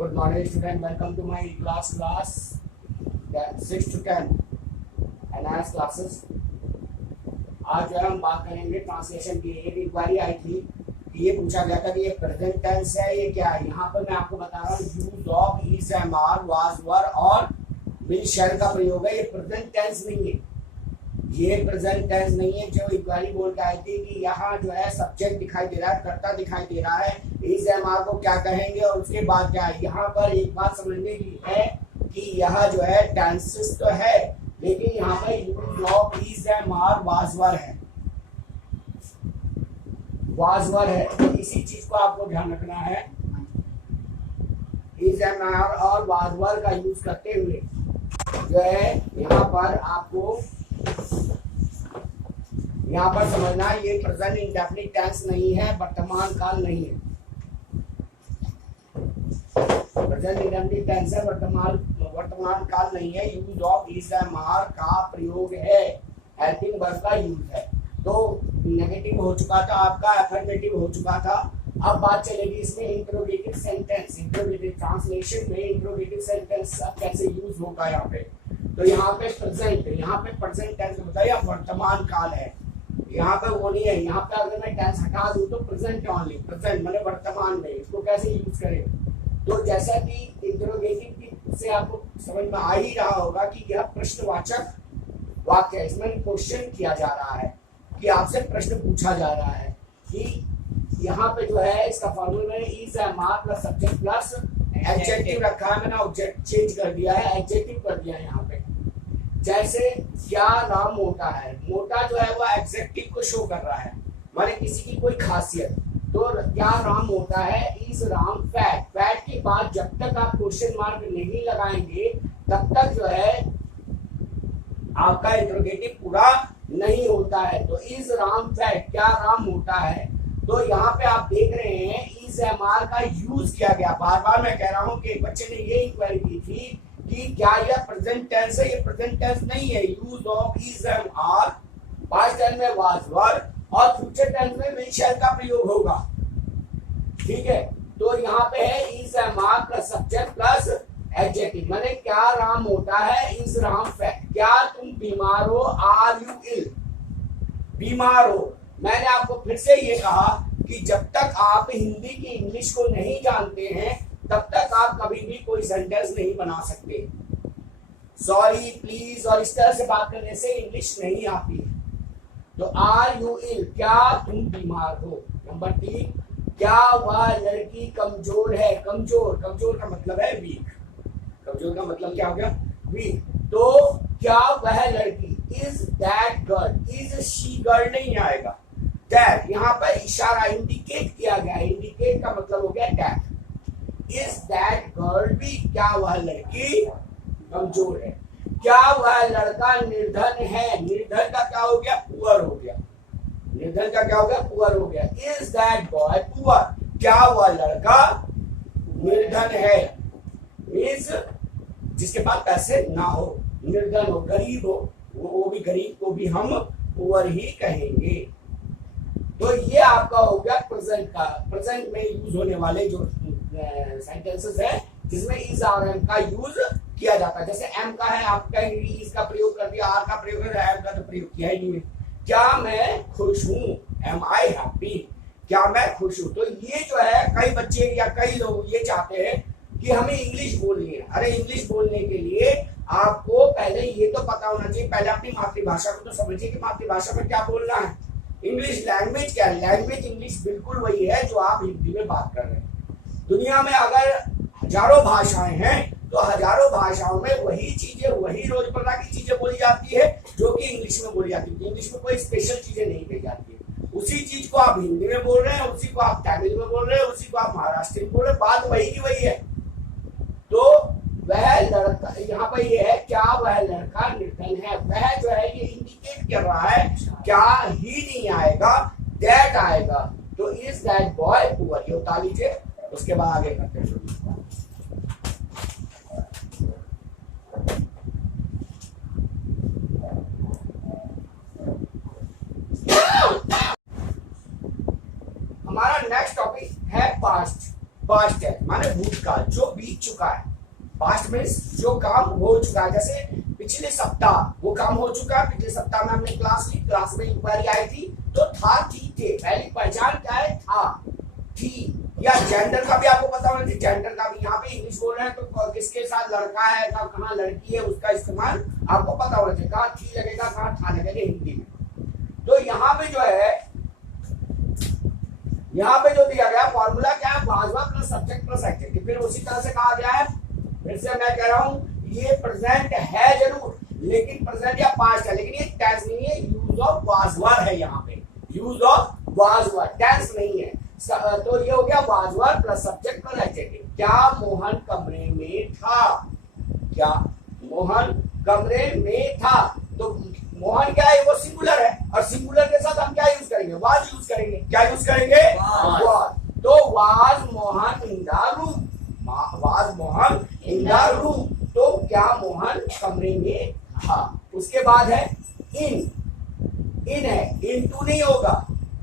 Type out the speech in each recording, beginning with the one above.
Good morning, student. Welcome to my class 6 to 10 NIS classes. आज जो है हम बात करेंगे ट्रांसलेशन की। एक इंक्वायरी आई थी कि ये पूछा गया था कि ये प्रेजेंट टेंस है, ये क्या है। यहाँ पर मैं आपको बता रहा हूँ use of is, am are, was, were और विल, शैल का प्रयोग है। ये प्रेजेंट टेंस नहीं है, ये प्रेजेंट टेंस नहीं है। जो इंक्वायरी बोल के आई थी कि यहाँ जो है सब्जेक्ट दिखाई दे रहा है, कर्ता दिखाई दे रहा है, इज एम आर को क्या कहेंगे और उसके बाद क्या है। यहाँ पर एक बात समझने की है कि यह जो है टेंसेस तो है, लेकिन यहाँ पर use of is am are was were है, वाजवर है। तो इसी चीज को आपको ध्यान रखना है। इज एम आर और वाजवर का यूज करते हुए जो है यहाँ पर आपको यहाँ पर समझना है ये प्रेजेंट इंडेफिनिट टेंस नहीं है, वर्तमान काल नहीं है। प्रेजेंट इंडेफिनिट टेंस है, वर्तमान काल नहीं है। Use of is am are का प्रयोग है, हेल्पिंग वर्ब का यूज है। तो नेगेटिव हो चुका था आपका, अफर्मेटिव हो चुका था। अब बात चलेगी इसमें इंट्रोगेटिव सेंटेंस। इंट्रोगेटिव ट्रांसलेशन में इंट्रोगेटिव सेंटेंस कैसे यूज होगा यहाँ पे। तो यहाँ पे प्रेजेंट, यहाँ पे प्रेजेंट टेंस होता है या वर्तमान काल है। यहाँ पे वो नहीं है। यहाँ पे अगर मैं टेंस हटा दूं तो प्रेजेंट ओनली, प्रेजेंट माने वर्तमान में। इसको कैसे यूज करें। तो जैसा कि इंट्रोगेटिव से आपको समझ में आ ही रहा होगा कि यह प्रश्नवाचक वाक्य है। इसमें क्वेश्चन किया जा रहा है कि आपसे प्रश्न पूछा जा रहा है कि यहाँ पे जो है इसका फॉर्मूला है is am are plus subject plus adjective रखा है। मैंने ऑब्जेक्ट चेंज कर दिया है, एडजेक्टिव कर दिया है यहाँ पे। जैसे क्या राम मोटा है, मोटा जो है वो एडजेक्टिव को शो कर रहा है, माने किसी की कोई खासियत। तो क्या राम मोटा है, इज राम फैट। फैट के बाद जब तक आप क्वेश्चन मार्क नहीं लगाएंगे तब तक जो है आपका इंट्रोगेटिव पूरा नहीं होता है। तो इज राम फैट, क्या राम मोटा है। तो यहाँ पे आप देख रहे हैं इज एम आर का यूज किया गया। बार बार मैं कह रहा हूँ कि एक बच्चे ने ये इंक्वायरी की थी कि क्या यह प्रेजेंट टेंस है। ये प्रेजेंट टेंस नहीं है। Use of is am are, past tense में वाज वर और फ्यूचर टेंस में विल शैल का प्रयोग होगा। ठीक है। तो यहाँ पे है is am are plus subject plus adjective, माने क्या राम मोटा है, इज राम फैट। क्या तुम बीमार हो, आर यू इल, बीमार हो। मैंने आपको फिर से ये कहा कि जब तक आप हिंदी की इंग्लिश को नहीं जानते हैं तब तक आप कभी भी कोई सेंटेंस नहीं बना सकते। सॉरी, प्लीज और इस तरह से बात करने से इंग्लिश नहीं आती है। तो आर यू इल, क्या तुम बीमार हो। नंबर 3, क्या वह लड़की कमजोर है। कमजोर, कमजोर का मतलब है वीक। कमजोर का मतलब क्या हो गया, वीक। तो क्या वह लड़की, is that girl, is she girl नहीं आएगा। दैट यहाँ पर इशारा इंडिकेट किया गया है, इंडिकेट का मतलब हो गया that. Is that girl weak, क्या वह लड़की कमजोर है। क्या वह लड़का निर्धन है। निर्धन का क्या हो गया, पुअर हो गया। निर्धन का क्या हो गया, पुअर हो गया। इज दैट बॉय पुअर, क्या वह लड़का निर्धन है। मीन्स जिसके पास पैसे ना हो, निर्धन हो, गरीब हो, वो भी गरीब को भी हम पुअर ही कहेंगे। तो ये आपका हो गया प्रेजेंट का, प्रेजेंट में यूज होने वाले जो सेंटेंसेस है जिसमें इज और एम का यूज किया जाता है। जैसे एम का है, आप कहेंगे इज का प्रयोग कर दिया, आर का प्रयोग कर दिया, एम का तो प्रयोग किया ही नहीं है। क्या मैं खुश हूँ, एम आई हैप्पी, क्या मैं खुश हूँ। तो ये जो है कई बच्चे या कई लोग ये चाहते हैं कि हमें इंग्लिश बोलनी है। अरे इंग्लिश बोलने के लिए आपको पहले ये तो पता होना चाहिए, पहले अपनी मातृभाषा को तो समझिए कि मातृभाषा में क्या बोलना है। इंग्लिश लैंग्वेज क्या है, लैंग्वेज इंग्लिश बिल्कुल वही है जो आप हिंदी में बात कर रहे हैं। दुनिया में अगर हजारों भाषाएं हैं तो हजारों भाषाओं में वही चीजें, वही रोजमर्रा की चीजें बोली जाती है जो कि इंग्लिश में बोली जाती है। इंग्लिश में कोई स्पेशल चीजें नहीं कही जाती है। उसी चीज को आप हिंदी में बोल रहे हैं, उसी को आप तमिल में बोल रहे हैं, उसी को आप महाराष्ट्र में बोल रहे हैं, बात वही की वही है। तो वह लड़का, यहाँ पर ये है क्या वह लड़का निर्धन है। वह जो है ये इंडिकेट कर रहा है, क्या ही नहीं आएगा, दैट आएगा। तो इज दैट बॉय पुअर, ये उतार लीजिए, उसके बाद आगे करते हैं। हमारा नेक्स्ट टॉपिक है पास्ट। पास्ट टेंस माने भूतकाल, जो बीत चुका है। पास्ट मीन्स जो काम हो चुका है, जैसे पिछले सप्ताह वो काम हो चुका है, पिछले सप्ताह में हमने क्लास ली, क्लास में इंक्वायरी आई थी, तो था, थी, थे, पहली पहचान क्या है, था, थी। या जेंडर का भी आपको पता होना चाहिए, जेंडर का भी, यहाँ पे इंग्लिश बोल रहे हैं तो किसके साथ लड़का है, कहाँ लड़की है, उसका इस्तेमाल आपको पता होना चाहिए, कहाँ थी लगेगा, कहाँ था लगेगा हिंदी में। तो यहाँ पे जो है, यहाँ पे जो दिया गया फॉर्मूला क्या है, was verb plus subject plus adjective. फिर उसी तरह से कहा गया है, फिर से मैं कह रहा हूँ, ये प्रेजेंट है जरूर, लेकिन प्रेजेंट या पास्ट है, लेकिन ये टेंस नहीं है, यूज ऑफ वाज वर्ब है, यहाँ पे use of was verb, tense नहीं है। तो ये हो गया was verb plus subject plus adjective. क्या मोहन कमरे में था, क्या मोहन कमरे में था, तो मोहन क्या है, वो सिंगुलर है, और सिंगुलर के साथ हम क्या यूज करेंगे, वाज यूज करेंगे। क्या यूज करेंगे, वाज। तो was Mohan in the room, was Mohan in the room, तो क्या मोहन कमरे में था। उसके बाद है इन, इन है, इन टू नहीं होगा,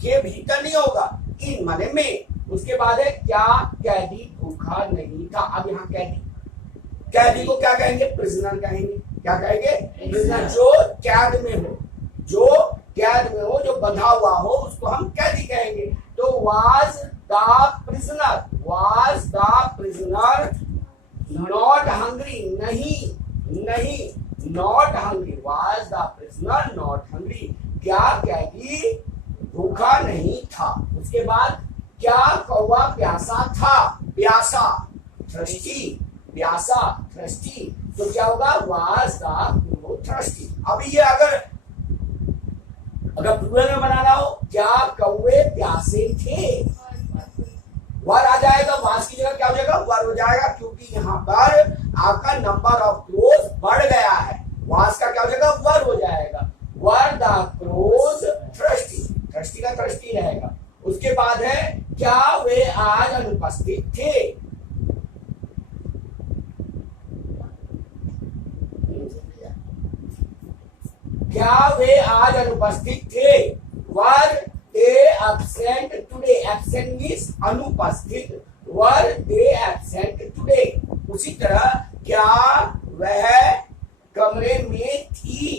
के भीतर नहीं होगा, इन माने में। उसके बाद है क्या कैदी भूखा नहीं था। अब यहाँ कैदी, कैदी को क्या कहेंगे, प्रिजनर कहेंगे। क्या कहेंगे, प्रिजनर। जो कैद में हो, जो कैद में हो, जो बंधा हुआ हो, उसको हम कैदी कहेंगे। तो was the prisoner, was the prisoner not hungry, नहीं, नहीं, not hungry, was the prisoner not hungry, क्या कैदी भूखा नहीं था। उसके बाद क्या कौवा प्यासा था, प्यासा, थर्स्टी, प्यासा, थर्स्टी, तो क्या होगा, वाज द थर्स्टी। अभी ये अगर प्लूरल में बनाना हो, क्या कौवे प्यासे थे, वर आ जाएगा, वाज की जगह क्या हो जाएगा, वर हो जाएगा, क्योंकि यहाँ पर आपका नंबर ऑफ क्रोज बढ़ गया है। वाज का क्या हो जाएगा, वर हो जाएगा, were the crows thirsty, thirsty का थर्स्टी रहेगा। उसके बाद है क्या वे आज अनुपस्थित थे, क्या वे आज अनुपस्थित थे, वर दे एब्सेंट टुडे, एब्सेंट मींस अनुपस्थित, वर दे एब्सेंट टुडे। उसी तरह क्या वह कमरे में थी,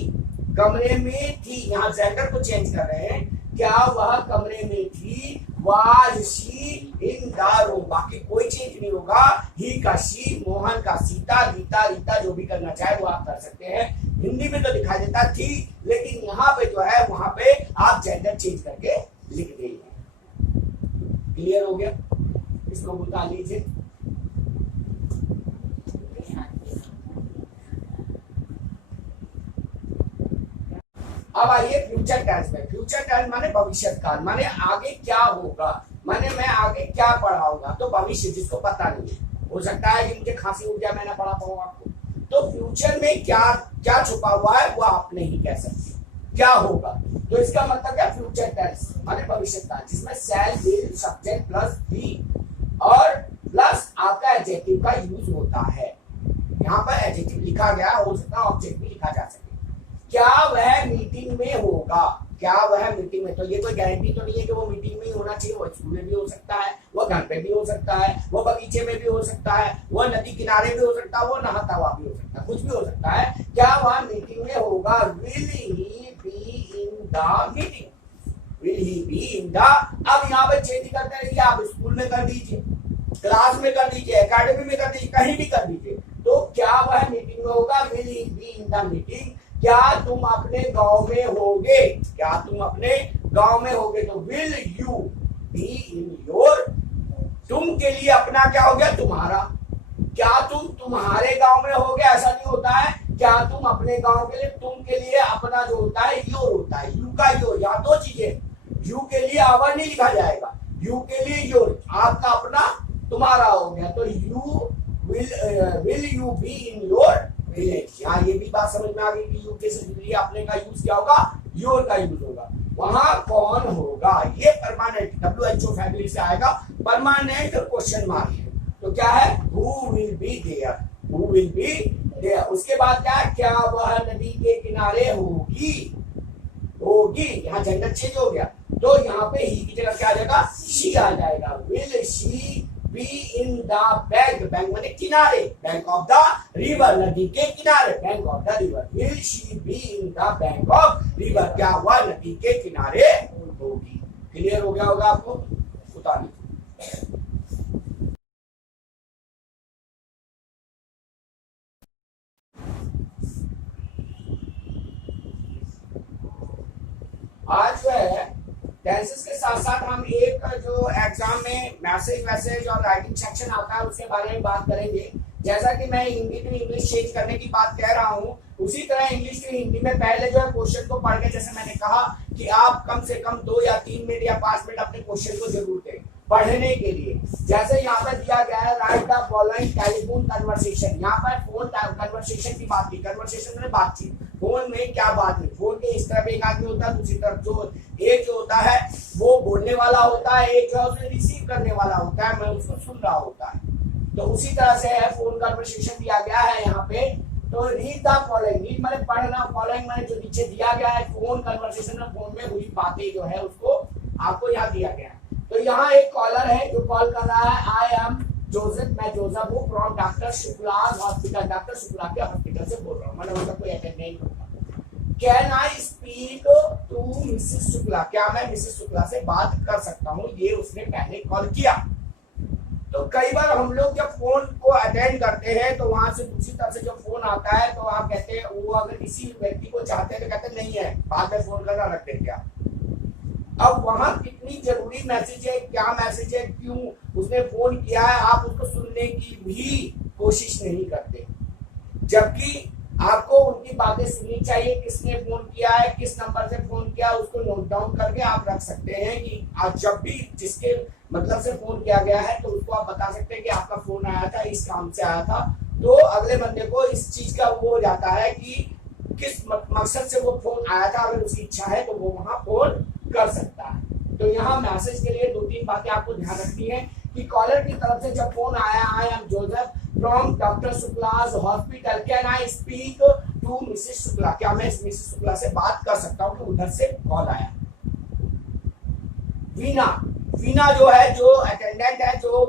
कमरे में थी, यहाँ जेंडर को चेंज कर रहे हैं, क्या वह कमरे में थी, was she in the room, बाकी कोई चेंज नहीं होगा, ही का शी, मोहन का सीता, गीता रीता, जो भी करना चाहे वो आप कर सकते हैं। हिंदी में तो दिखाई देता थी, लेकिन यहाँ पे जो है वहां पे आप जेंडर चेंज करके लिख देंगे। क्लियर हो गया, इसको बता लीजिए। अब आइए फ्यूचर टेंस में। फ्यूचर टेंस माने भविष्य काल, माने आगे क्या होगा, माने मैं आगे क्या पढ़ाऊंगा, तो भविष्य जिसको पता नहीं है, हो सकता है कि मुझे खांसी उठ जाए, मैं ना पढ़ा पाऊँ आपको, तो फ्यूचर में क्या क्या छुपा हुआ है वो आप नहीं कह सकते, क्या होगा। तो इसका मतलब क्या, फ्यूचर टेंस माने भविष्य काल, जिसमें शैल, विल, सब्जेक्ट प्लस बी और प्लस आपका एडजेक्टिव का यूज होता है। यहाँ पर एडजेक्टिव लिखा गया, हो सकता है ऑब्जेक्ट भी लिखा जा सके। क्या वह मीटिंग में होगा, क्या वह मीटिंग में, तो ये कोई गारंटी तो नहीं है कि वो मीटिंग में ही होना चाहिए, वो स्कूल में भी हो सकता है, वो घर पे भी हो सकता है, वो बगीचे में भी हो सकता है, वो नदी किनारे भी हो सकता है, वो नहाता हुआ भी हो सकता है, कुछ भी हो सकता है। क्या वह मीटिंग में होगा, will he be in the meeting, will he be in the. अब यहाँ पे चेंज करते रहिए, आप स्कूल में कर दीजिए, क्लास में कर दीजिए, एकेडमी में कर दीजिए, कहीं भी कर दीजिए। तो क्या वह मीटिंग में होगा, will he be in the meeting. क्या तुम अपने गांव में होगे, क्या तुम अपने गांव में होगे, तो will you be in your, तुम के लिए अपना क्या हो गया, तुम्हारा, क्या तुम तुम्हारे गांव में होगे, ऐसा नहीं होता है, क्या तुम अपने गांव के लिए, तुम के लिए अपना जो होता है योर होता है, यू का योर, यहाँ दो चीजें, यू के लिए आवर नहीं लिखा जाएगा, यू के लिए योर, आपका अपना तुम्हारा हो गया, तो you will you be in your village. यहाँ ये भी बात समझ में आ गई कि यू के लिए अपने का यूज क्या होगा, योर का यूज होगा। वहां कौन होगा, ये परमानेंट WHO फैमिली से आएगा, परमानेंट क्वेश्चन मार्क है, तो क्या है, who will be there, who will be there. उसके बाद क्या है, क्या वह नदी के किनारे होगी, होगी, यहाँ जेंडर चेंज हो गया, तो यहाँ पे ही की जगह क्या आ जाएगा, शी आ जाएगा, will she be in the bank, bank माने किनारे, बैंक ऑफ द रिवर, नदी के किनारे, bank of the river. Will she be in the bank of river, क्या हुआ, नदी के किनारे होगी। क्लियर हो गया होगा आपको, उतारिए। आज जो है टेंसेस के साथ साथ हम एक जो एग्जाम में मैसेज वैसेज और राइटिंग सेक्शन आता है उसके बारे में बात करेंगे। जैसा कि मैं हिंदी टू इंग्लिश चेंज करने की बात कह रहा हूँ, उसी तरह इंग्लिश टू हिंदी में पहले जो है क्वेश्चन को पढ़ के, जैसे मैंने कहा कि आप कम से कम 2 या 3 मिनट या 5 मिनट अपने क्वेश्चन को जरूर दें पढ़ने के लिए। जैसे यहाँ पर दिया गया है, right the following telephone conversation. यहाँ पर फोन कन्वर्सेशन की बात की, कन्वर्सेशन में बातचीत, फोन में क्या बात है। फोन के इस तरफ एक आदमी होता है, दूसरी तरफ जो एक जो होता है वो बोलने वाला होता है, एक जो है उसमें रिसीव करने वाला होता है, मैं उसको सुन रहा होता है। तो उसी तरह से है, फोन कन्वर्सेशन दिया गया है यहाँ पे। तो रीड द फॉलोइंग, रीड माने पढ़ना, फॉलोइंग माने जो नीचे दिया गया है, फोन कन्वर्सेशन में फोन में हुई बातें जो है उसको आपको यहाँ दिया गया है। तो यहाँ एक कॉलर है जो कॉल कर रहा है, आई एम जोसेफ, मैं जोसेफ हूँ, from doctor Shukla hospital, doctor Shukla के हॉस्पिटल से बोल रहा हूँ, मतलब उनका कोई अटेंडेंट होगा। Can I speak to Mrs Shukla, क्या मैं मिसेस शुक्ला से बात कर सकता हूँ, ये उसने पहले कॉल किया। तो कई बार हम लोग जब फोन को अटेंड करते हैं तो वहां से दूसरी तरफ से जब फोन आता है तो आप कहते हैं, वो अगर किसी व्यक्ति को चाहते हैं तो कहते नहीं है, बाद में फोन करना, रख देते आप। अब वहां कितनी जरूरी मैसेज है, क्या मैसेज है, क्यों उसने फोन किया है, आप उसको सुनने की भी कोशिश नहीं करते, जबकि आपको उनकी बातें सुननी चाहिए। किसने फोन किया है, किस नंबर से फोन किया, उसको नोट डाउन करके आप रख सकते हैं कि आज जब भी जिसके मतलब से फोन किया गया है तो उसको आप बता सकते हैं कि आपका फोन आया था, इस काम से आया था। तो अगले बंदे को इस चीज का वो हो जाता है कि किस मकसद से वो फोन आया था, अगर उसकी इच्छा है तो वो वहां फोन कर सकता है। तो यहाँ मैसेज के लिए 2-3 बातें आपको ध्यान रखनी है कि कॉलर की तरफ से जब फोन आया, I am Joseph from doctor Shukla's hospital, can I speak to Mrs Shukla, क्या मैं मिसेस शुक्ला से बात कर सकता हूँ, कि उधर से कॉल आया। वीना, वीना जो है, जो अटेंडेंट है, जो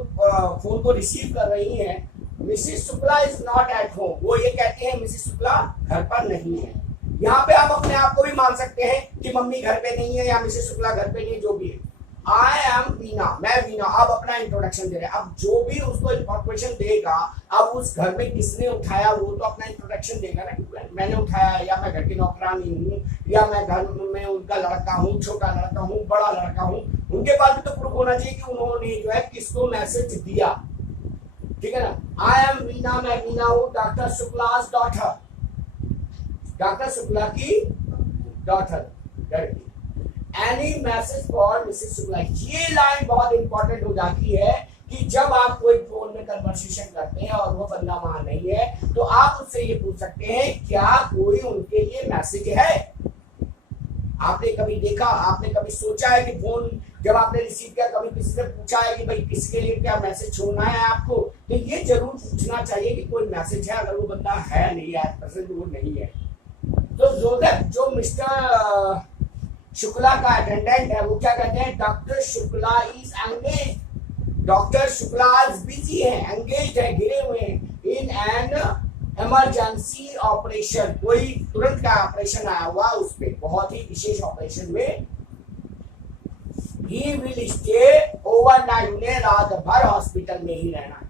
फोन को रिसीव कर रही है, Mrs Shukla is not at home, वो ये कहती है मिसेस शुक्ला घर पर नहीं है। यहाँ पे आप अपने आप को भी मान सकते हैं कि मम्मी घर पे नहीं है या मिसेस शुक्ला घर पे नहीं है, जो भी है। आई एम वीना, मैं वीना, अब अपना इंट्रोडक्शन दे रहे हैं। अब जो भी उसको इंफॉर्मेशन देगा, अब उस घर में किसने उठाया वो तो अपना इंट्रोडक्शन देगा ना, मैंने उठाया, या मैं घर की नौकरानी हूँ, या मैं घर में उनका लड़का हूँ, छोटा लड़का हूँ, बड़ा लड़का हूँ। उनके पास भी तो प्रूफ होना चाहिए कि उन्होंने जो है किसको मैसेज दिया, ठीक है ना। आई एम वीना, मैं वीना हूँ, डॉक्टर शुक्लास डॉटर, डॉक्टर शुक्ला की डॉटर, लड़की। Any message for Mrs Shukla, ये लाइन बहुत इंपॉर्टेंट हो जाती है कि जब आप कोई फोन में कन्वर्सेशन करते हैं और वो बंदा वहां नहीं है तो आप उससे ये पूछ सकते हैं क्या कोई उनके लिए मैसेज है। आपने कभी देखा, आपने कभी सोचा है कि फोन जब आपने रिसीव किया, कभी किसी से पूछा है कि भाई किसके लिए क्या मैसेज छोड़ना है आपको, तो ये जरूर पूछना चाहिए कि कोई मैसेज है। अगर वो बंदा है नहीं है, प्रेजेंट वो नहीं है, तो जोसेफ जो मिस्टर शुक्ला का अटेंडेंट है, वो क्या कहते हैं, doctor Shukla is engage, doctor Shukla आज बिजी है, एंगेज है, घिरे हुए हैं, इन एन इमरजेंसी ऑपरेशन, कोई तुरंत का ऑपरेशन आया हुआ उस पे, बहुत ही विशेष ऑपरेशन में। ही विल स्टे ओवरनाइट, उन्हें रात भर हॉस्पिटल में ही रहना है,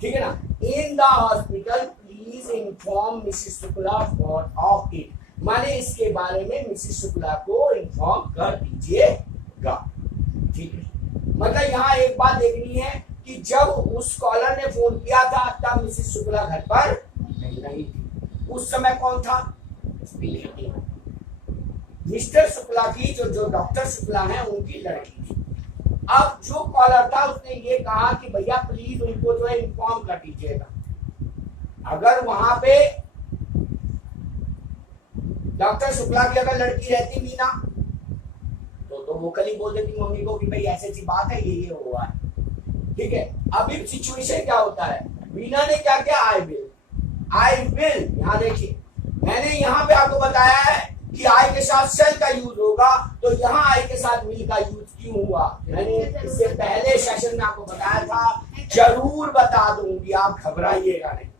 ठीक है ना। In the hospital please inform Mrs Shukla for of it, माने इसके बारे में मिसेस शुक्ला को इन्फॉर्म कर दीजिएगा, ठीक है। मतलब यहाँ एक बात देखनी है कि जब उस कॉलर ने फोन किया था तब मिसेस शुक्ला घर पर नहीं थी, उस समय कौन था, मिस्टर शुक्ला की जो डॉक्टर शुक्ला है उनकी लड़की थी। अब जो कॉलर था उसने ये कहा कि भैया प्लीज उनको जो है इन्फॉर्म कर दीजिएगा। अगर वहां पे डॉक्टर शुक्ला की अगर लड़की रहती मीना तो वो कल ही बोल देती मम्मी को कि भाई ऐसी ऐसी बात है, ये हुआ है, ठीक है। अभी सिचुएशन क्या होता है, मीना ने क्या किया, आई विल, यहाँ देखिए मैंने यहाँ पे आपको बताया है कि आई के साथ शेल का यूज होगा, तो यहाँ आई के साथ विल का यूज क्यों हुआ। मैंने इससे पहले सेशन में आपको बताया था जरूर बता दूंगी, आप घबराइएगा नहीं।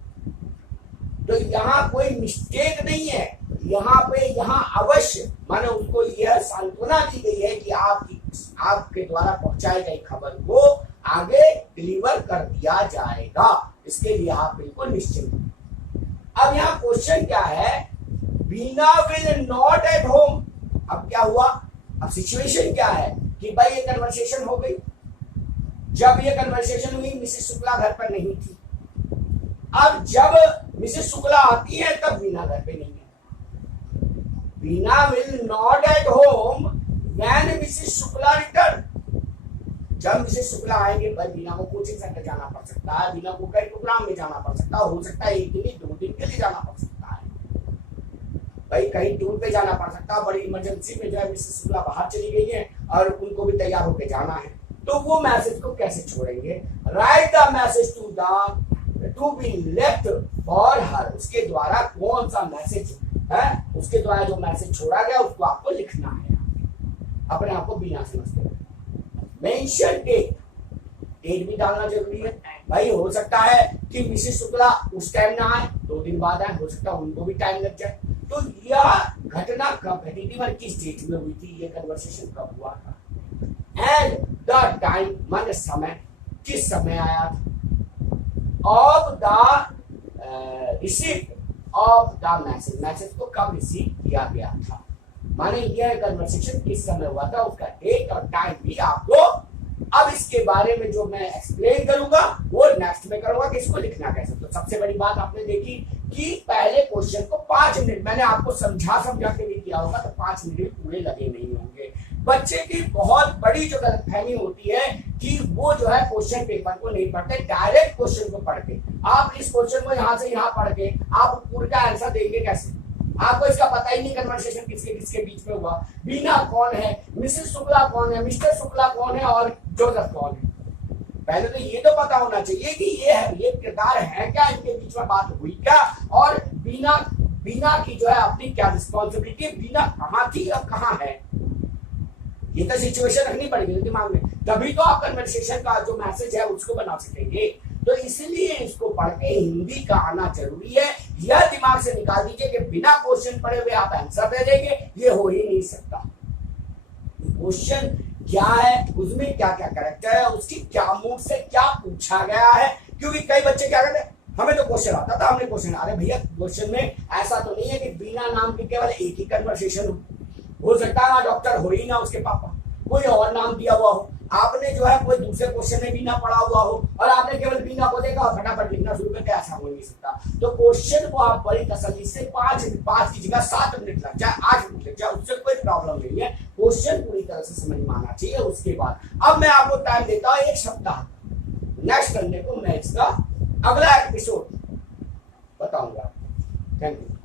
तो यहाँ कोई मिस्टेक नहीं है, यहाँ पे यहाँ अवश्य माने उसको यह सांत्वना दी गई है कि आपके द्वारा पहुंचाई गई खबर को आगे डिलीवर कर दिया जाएगा, इसके लिए आप बिल्कुल निश्चिंत हैं। अब यहाँ क्वेश्चन क्या है, Bina will not at home. अब क्या हुआ, अब सिचुएशन क्या है कि भाई ये कन्वर्सेशन हो गई, जब ये कन्वर्सेशन हुई मिसेस शुक्ला घर पर नहीं थी। अब जब मिसेस शुक्ला आती है तब बीना घर पे नहीं है। Bina will not at home when Mrs Shukla return. जब मिसेस शुक्ला आएंगे भाई बीना को कोचिंग सेंटर जाना पड़ सकता है, बीना को कई प्रोग्राम में जाना पड़ सकता है, हो सकता है एक दिन 2 दिन के लिए जाना पड़ सकता है, भाई कहीं टूर पे जाना पड़ सकता है, बड़ी इमरजेंसी में जो है मिसेस शुक्ला बाहर चली गई है और उनको भी तैयार होकर जाना है, तो वो मैसेज को कैसे छोड़ेंगे। Write the message to be left for her. उसके द्वारा कौन सा मैसेज है, उसके द्वारा जो मैसेज छोड़ा गया उसको आपको लिखना है, अपने आप को बिना समझते हुए। मेंशन डेट भी डालना जरूरी है, भाई हो सकता है कि मिसेस शुक्ला उस टाइम ना आए, 2 दिन बाद आए, हो सकता है उनको भी टाइम लग जाए। तो यह घटना कब घटी थी, किस डेट में हुई थी, ये कन्वर्सेशन कब हुआ था, एंड द टाइम माने समय, किस समय आया था, of the receipt of the message, message को कब रिसीव किया गया था, माने यह कन्वर्सेशन किस समय हुआ था, उसका डेट और टाइम भी आपको। अब इसके बारे में जो मैं एक्सप्लेन करूंगा वो नेक्स्ट में करूंगा कि इसको लिखना कैसे। तो सबसे बड़ी बात आपने देखी कि पहले क्वेश्चन को 5 मिनट मैंने आपको समझा के भी किया होगा, तो 5 मिनट पूरे लगे नहीं होंगे। बच्चे की बहुत बड़ी जो गलतफहमी होती है कि वो जो है क्वेश्चन पेपर को नहीं पढ़ते, डायरेक्ट क्वेश्चन को पढ़ के आप इस क्वेश्चन को यहाँ से यहाँ पढ़ के आप पूरे का आंसर देंगे कैसे, आपको इसका पता ही नहीं कन्वर्सेशन किसके किसके बीच में हुआ, बीना कौन है, मिसेस शुक्ला कौन है, मिस्टर शुक्ला कौन है और जोसेफ कौन है। पहले तो ये तो पता होना चाहिए कि ये किरदार है क्या, इनके बीच में बात हुई क्या, और बीना की जो है अपनी क्या रिस्पॉन्सिबिलिटी, बीना कहाँ थी और कहाँ है, ये तो सिचुएशन रखनी पड़ेगी दिमाग में, तभी तो आप कन्वर्सेशन का जो मैसेज है उसको बना सकेंगे। तो इसलिए इसको पढ़ के हिंदी का आना जरूरी है। यह दिमाग से निकाल दीजिए कि बिना क्वेश्चन पढ़े हुए आप आंसर दे देंगे, ये हो ही नहीं सकता। क्वेश्चन क्या है, उसमें क्या क्या कैरेक्टर है, उसकी क्या मूड से क्या पूछा गया है, क्योंकि कई बच्चे क्या करते हैं, हमें तो क्वेश्चन आता था, हमने क्वेश्चन, अरे भैया क्वेश्चन में ऐसा तो नहीं है कि बिना नाम के केवल एक ही कन्वर्सेशन हो सकता है, डॉक्टर हो ही ना उसके पापा, कोई और नाम दिया हुआ हो, आपने जो है कोई दूसरे क्वेश्चन में बीना पढ़ा हुआ हो और आपने केवल बीना को देखा और फटाफट लिखना शुरू करते, ऐसा हो नहीं सकता। तो क्वेश्चन को आप बड़ी तसल्ली से 5 की जगह 7 मिनट लग जाए, 8 मिनट लग जाए, उससे कोई प्रॉब्लम नहीं है, क्वेश्चन पूरी तरह से समझ में आना चाहिए। उसके बाद अब मैं आपको टाइम देता हूँ 1 सप्ताह, नेक्स्ट संडे को मैं इसका अगला एपिसोड बताऊंगा। Thank you.